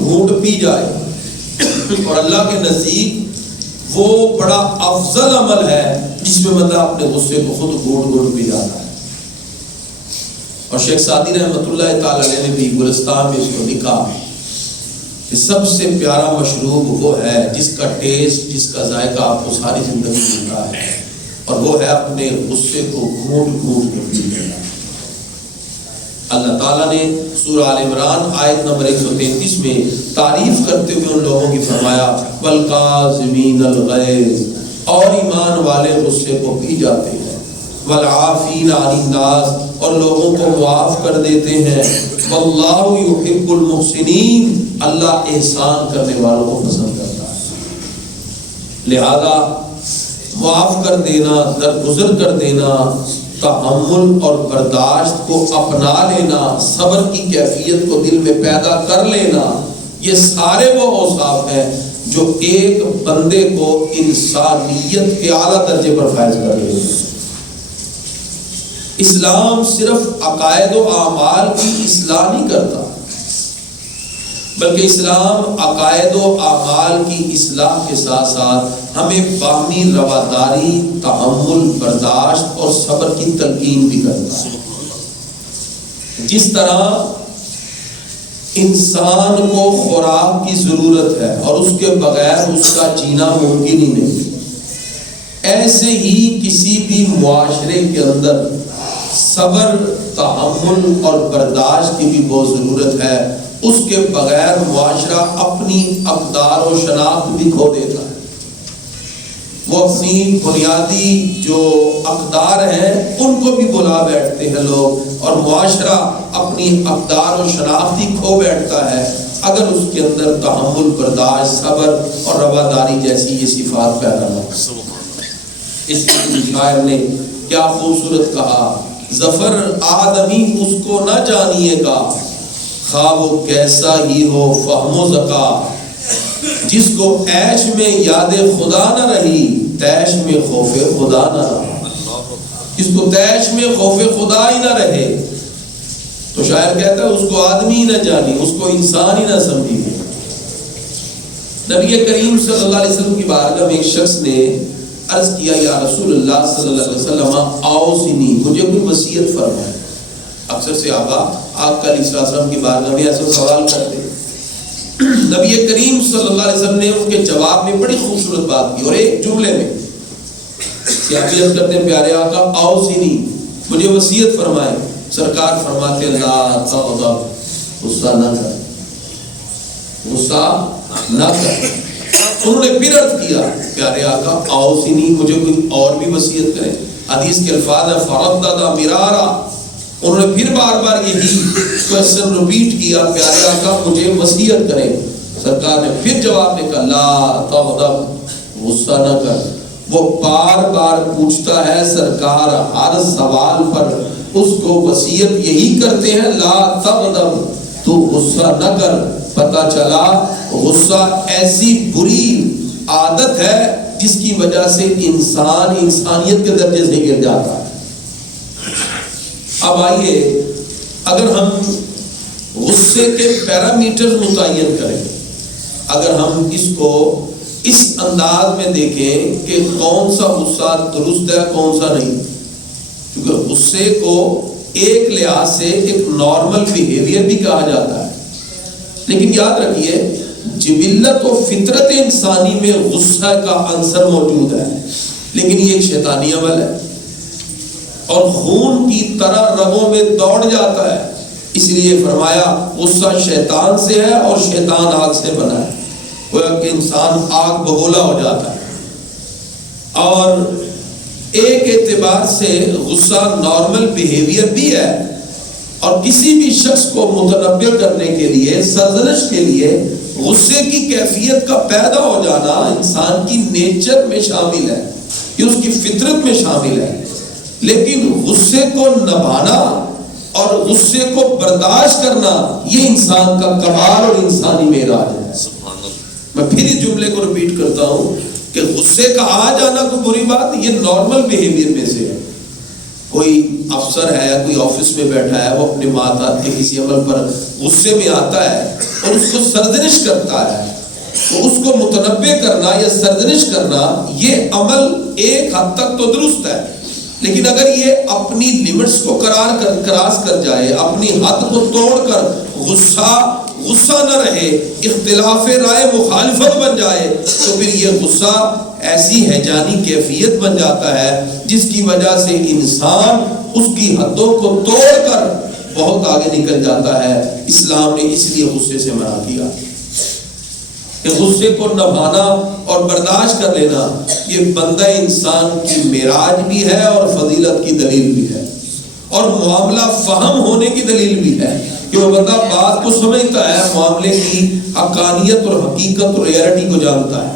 گھونٹ پی جائے، اور اللہ کے نزدیک وہ بڑا افضل عمل ہے جس میں بندہ اپنے غصے کو خود گھونٹ گھونٹ پی جاتا ہے۔ اور شیخ سعدی رحمۃ اللہ تعالی علیہ نے بھی گلستان میں اس کو لکھا کہ سب سے پیارا مشروب وہ ہے جس کا ٹیسٹ، جس کا ذائقہ آپ کو ساری زندگی ملتا ہے، اور وہ ہے اپنے غصے کو گھونٹ گھونٹ کے پی لینا۔ اللہ تعالیٰ نے سورہ آل عمران آیت نمبر 133 میں تعریف کرتے ہوئے ان لوگوں کی فرمایا والکاظمین الغیظ، اور ایمان والے غصے کو پی جاتے ہیں، والعافین عن الناس، اور لوگوں کو معاف کر دیتے ہیں، واللہ یحب المحسنین، اللہ احسان کرنے والوں کو پسند کرتا ہے۔ لہذا معاف کر دینا، درگزر کر دینا، تحمل اور برداشت کو اپنا لینا، صبر کی کیفیت کو دل میں پیدا کر لینا، یہ سارے وہ اوصاف ہیں جو ایک بندے کو انسانیت کے اعلیٰ درجے پر فائز کر رہے ہیں۔ اسلام صرف عقائد و اعمال کی اصلاح نہیں کرتا، بلکہ اسلام عقائد و اعمال کی اصلاح کے ساتھ ساتھ ہمیں باہمی رواداری، تحمل، برداشت اور صبر کی تلقین بھی کرتا ہے۔ جس طرح انسان کو خوراک کی ضرورت ہے اور اس کے بغیر اس کا جینا ممکن ہی نہیں، ایسے ہی کسی بھی معاشرے کے اندر صبر، تحمل اور برداشت کی بھی بہت ضرورت ہے۔ اس کے بغیر معاشرہ اپنی اقدار و شناخت بھی کھو دیتا ہے، وہ اپنی بنیادی جو اقدار ہیں ان کو بھی بلا بیٹھتے ہیں لوگ، اور معاشرہ اپنی اقدار و شناخت ہی کھو بیٹھتا ہے اگر اس کے اندر تحمل، برداشت، صبر اور رواداری جیسی یہ صفات پیدا نہ ہو۔ اس شاعر نے کیا خوبصورت کہا، ظفر آدمی اس کو نہ جانیے گا، خواہ وہ کیسا ہی ہو فہم و ذکا، جس کو عیش میں یاد خدا نہ رہی، تیش میں خوف خدا نہ رہا۔ جس کو تیش میں خوف خدا ہی نہ رہے، تو شاعر کہتا ہے اس کو آدمی ہی نہ جانی، اس کو انسان ہی نہ سمجھی۔ نبی کریم صلی اللہ علیہ وسلم کی بارگاہ میں ایک شخص نے عرض کیا یا رسول اللہ صلی اللہ علیہ وسلم اوصنی، مجھے کوئی وصیت فرمائے۔ اکثر صحابہ آقا علیہ السلام کی بارگاہ میں ایسا سوال کرتے، نبی کریم صلی اللہ علیہ وسلم نے ان کے جواب میں بڑی خوبصورت بات کی، اور ایک جملے میں صحابی عرض کرتے ہیں پیارے آقا اوصنی، مجھے وصیت فرمائے۔ سرکار فرماتے لا تغضب، غصہ نہ کر، غصہ نہ کر۔ انہوں نے پھر عرض کیا پیارے آقا اوصنی، مجھے کوئی اور بھی وصیت کریں۔ حدیث کے الفاظ ہیں فردد مرارا، انہوں نے پھر بار بار یہی کوشچن ریپیٹ کیا پیارے آقا مجھے وصیت کریں۔ سرکار نے پھر جواب میں کہا لا تغضب، غصہ نہ کر۔ وہ بار بار پوچھتا ہے، سرکار ہر سوال پر اس کو وصیت یہی کرتے ہیں لا تغضب، تو غصہ نہ کر۔ پتہ چلا غصہ ایسی بری عادت ہے جس کی وجہ سے انسان انسانیت کے درجے سے گر جاتا ہے۔ اب آئیے اگر ہم غصے کے پیرامیٹر متعین کریں، اگر ہم اس کو اس انداز میں دیکھیں کہ کون سا غصہ درست ہے کون سا نہیں، کیونکہ غصے کو ایک لحاظ سے ایک نارمل بیہیویئر بھی کہا جاتا ہے، لیکن یاد رکھیے جبلت و فطرت انسانی میں غصہ کا عنصر موجود ہے، لیکن یہ ایک شیطانی عمل ہے اور خون کی طرح رگوں میں دوڑ جاتا ہے۔ اس لیے فرمایا غصہ شیطان سے ہے اور شیطان آگ سے بنا ہے، گویا کہ انسان آگ بگولا ہو جاتا ہے۔ اور ایک اعتبار سے غصہ نارمل بیہیویئر بھی ہے، اور کسی بھی شخص کو متنبہ کرنے کے لیے، سرزنش کے لیے غصے کی کیفیت کا پیدا ہو جانا انسان کی نیچر میں شامل ہے، یہ اس کی فطرت میں شامل ہے۔ لیکن غصے کو نبھانا اور غصے کو برداشت کرنا یہ انسان کا کمال اور انسانی معراج ہے۔ میں پھر اس جملے کو ریپیٹ کرتا ہوں کہ غصے کا آ جانا کوئی بری بات، یہ نارمل بیہیویئر میں سے ہے، کوئی افسر ہے، کوئی آفس میں بیٹھا ہے، وہ اپنے ماتحت کے کسی عمل پر غصے میں آتا ہے اور اس کو سرزنش کرتا ہے، تو اس کو متنبہ کرنا یا سرزنش کرنا یہ عمل ایک حد تک تو درست ہے، لیکن اگر یہ اپنی لیمٹس کو کراس کر جائے، اپنی حد کو توڑ کر غصہ نہ رہے، اختلاف رائے مخالفت بن جائے، تو پھر یہ غصہ ایسی ہیجانی کیفیت بن جاتا ہے جس کی وجہ سے انسان اس کی حدوں کو توڑ کر بہت آگے نکل جاتا ہے۔ اسلام نے اس لیے غصے سے منع کیا کہ غصے کو نبھانا اور برداشت کر لینا یہ بندہ انسان کی معراج بھی ہے اور فضیلت کی دلیل بھی ہے، اور معاملہ فہم ہونے کی دلیل بھی ہے کہ وہ بندہ بات کو سمجھتا ہے، معاملے کی حقانیت اور حقیقت اور ریئلٹی کو جانتا ہے۔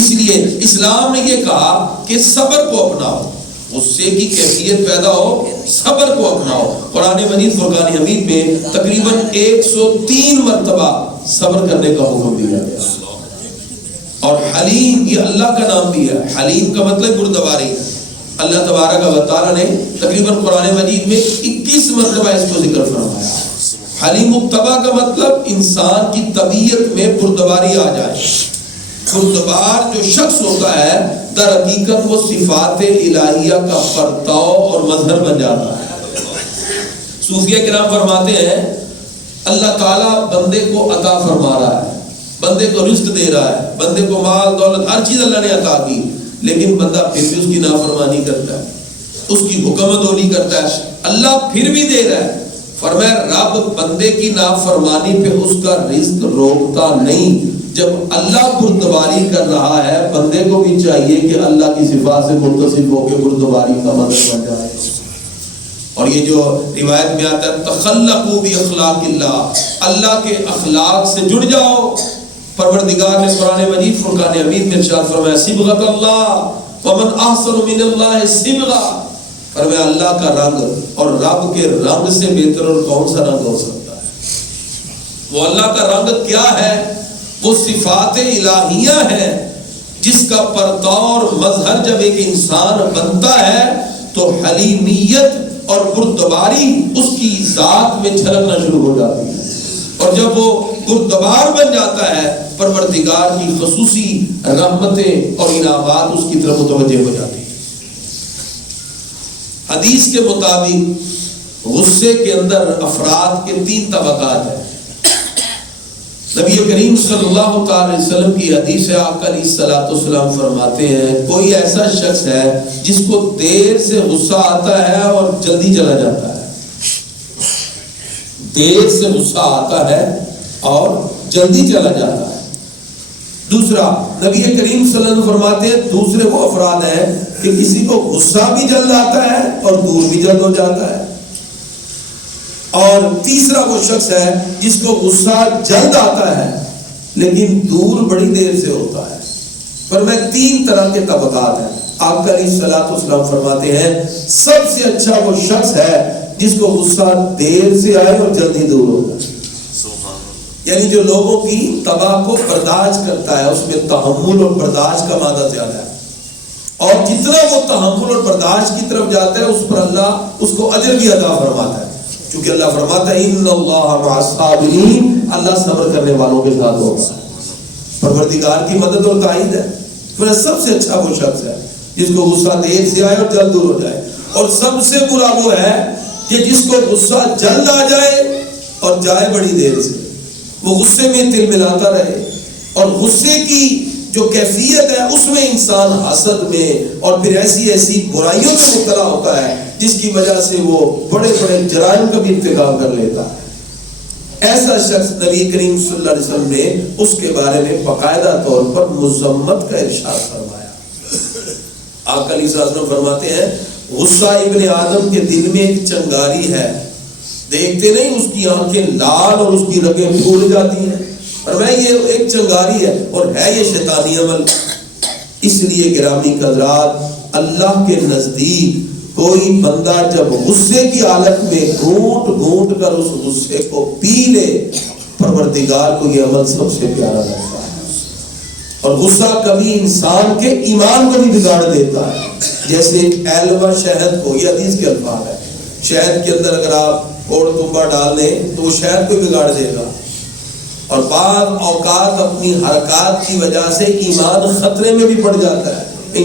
اس لیے اسلام نے یہ کہا کہ صبر کو اپناؤ، غصے کی کیفیت پیدا ہو، صبر کو اپناؤ۔ قرآن مجید فرقان حمید میں تقریباً 103 مرتبہ صبر کرنے کا حکم دیا گیا، اور حلیم یہ اللہ کا نام بھی ہے۔ حلیم کا مطلب بردباری ہے۔ اللہ تبارک و تعالیٰ نے تقریباً قرآن مجید میں 21 مرتبہ اس کو ذکر فرمایا۔ حلیم مبتبا کا مطلب انسان کی طبیعت میں بردباری آ جائے۔ بردبار جو شخص ہوتا ہے در حقیقت وہ صفات الہیہ کا پرتاؤ اور مظہر بن جاتا ہے۔ صوفیہ کرام فرماتے ہیں اللہ تعالیٰ بندے کو عطا فرما رہا ہے، بندے کو رزق دے رہا ہے، بندے کو مال دولت ہر چیز اللہ نے عطا کی، لیکن بندہ پھر بھی اس کی نافرمانی کرتا ہے، اس کی حکم ادولی کرتا ہے، اللہ پھر بھی دے رہا ہے۔ فرمایا رب بندے کی نافرمانی پہ اس کا رزق روکتا نہیں۔ جب اللہ بردباری کر رہا ہے، بندے کو بھی چاہیے کہ اللہ کی صفات سے متصف ہو کے بردباری کا مدد بن جائے۔ اور یہ جو روایت میں آتا ہے تخلقوا باخلاق اللہ، اللہ کے اخلاق سے جڑ جاؤ۔ پروردگار نے قرآن مجید فرقان حمید میں ارشاد فرمایا صبغۃ اللہ ومن احسن من اللہ صبغہ، فرمایا اللہ کا رنگ اور رب کے رنگ سے بہتر اور کون سا رنگ ہو سکتا ہے؟ وہ اللہ کا رنگ کیا ہے؟ وہ صفات الہیہ ہے جس کا پرتاؤ اور مظہر جب ایک انسان بنتا ہے تو حلیمیت اور بردباری اس کی ذات میں جھلکنا شروع ہو جاتی ہے، اور جب وہ بردبار بن جاتا ہے پروردگار کی خصوصی رحمتیں اور انعامات اس کی طرف متوجہ ہو جاتی ہیں۔ حدیث کے مطابق غصے کے اندر افراد کے 3 طبقات ہیں۔ نبی کریم صلی اللہ تعالی وسلم کی حدیث ہے، آقا علیہ الصلوۃ والسلام فرماتے ہیں کوئی ایسا شخص ہے جس کو دیر سے غصہ آتا ہے اور جلدی چلا جاتا ہے، دیر سے غصہ آتا ہے اور جلدی چلا جاتا ہے۔ دوسرا نبی کریم صلی اللہ علیہ وسلم فرماتے ہیں دوسرے وہ افراد ہیں کہ کسی کو غصہ بھی جلد آتا ہے اور دور بھی جلد ہو جاتا ہے، اور تیسرا وہ شخص ہے جس کو غصہ جلد آتا ہے لیکن دور بڑی دیر سے ہوتا ہے۔ پر میں 3 طرح کے طبقات ہیں۔ آقا علیہ الصلوۃ والسلام فرماتے ہیں سب سے اچھا وہ شخص ہے جس کو غصہ دیر سے آئے اور جلدی دور ہو جائے، یعنی جو لوگوں کی تباہ کو برداشت کرتا ہے، اس میں تحمل اور برداشت کا مادہ زیادہ ہے، اور جتنا وہ تحمل اور برداشت کی طرف جاتا ہے اس پر اللہ اس کو اجر بھی عطا فرماتا ہے، کیونکہ اللہ فرماتا ہے ان اللہ مع الصابرین، اللہ صبر کرنے والوں کے ساتھ ہوگا۔ پروردگار کی مدد اور تائید ہے۔ پھر سب سے اچھا وہ شخص ہے جس کو غصہ دیر سے آئے اور جلد دور ہو جائے، اور سب سے برا وہ ہے کہ جس کو غصہ جلد آ جائے اور جائے بڑی دیر سے، وہ غصے میں تل ملاتا رہے، اور غصے کی جو کیفیت ہے اس میں انسان حسد میں اور پھر ایسی برائیوں میں مبتلا ہوتا ہے جس کی وجہ سے وہ بڑے بڑے جرائم کا بھی ارتکاب کر لیتا ہے۔ ایسا شخص نبی کریم صلی اللہ علیہ وسلم نے اس کے بارے میں باقاعدہ طور پر مذمت کا ارشاد فرمایا۔ آقا علیہ السلام فرماتے ہیں غصہ ابن آدم کے دل میں ایک چنگاری ہے، دیکھتے نہیں اس کی آنکھیں لال اور اس کی رگیں پھول جاتی ہیں، اور میں یہ ایک چنگاری ہے اور ہے یہ شیطانی عمل۔ اس لیے گرامی حضرات اللہ کے نزدیک کوئی بندہ جب غصے کی حالت میں گھونٹ گھونٹ کر اس غصے کو پی لے، پروردگار کو یہ عمل سب سے پیارا لگتا ہے۔ اور غصہ کبھی انسان کے ایمان کو بھی بگاڑ دیتا ہے، جیسے ایلوا شہد کو، یہ حدیث کے الفاظ ہے، شہد کے اندر اگر آپ کوڑ تمبا ڈال دیں تو وہ شہد کو بگاڑ دے گا، اور بعض اوقات اپنی حرکات کی وجہ سے ایمان خطرے میں بھی پڑ جاتا ہے۔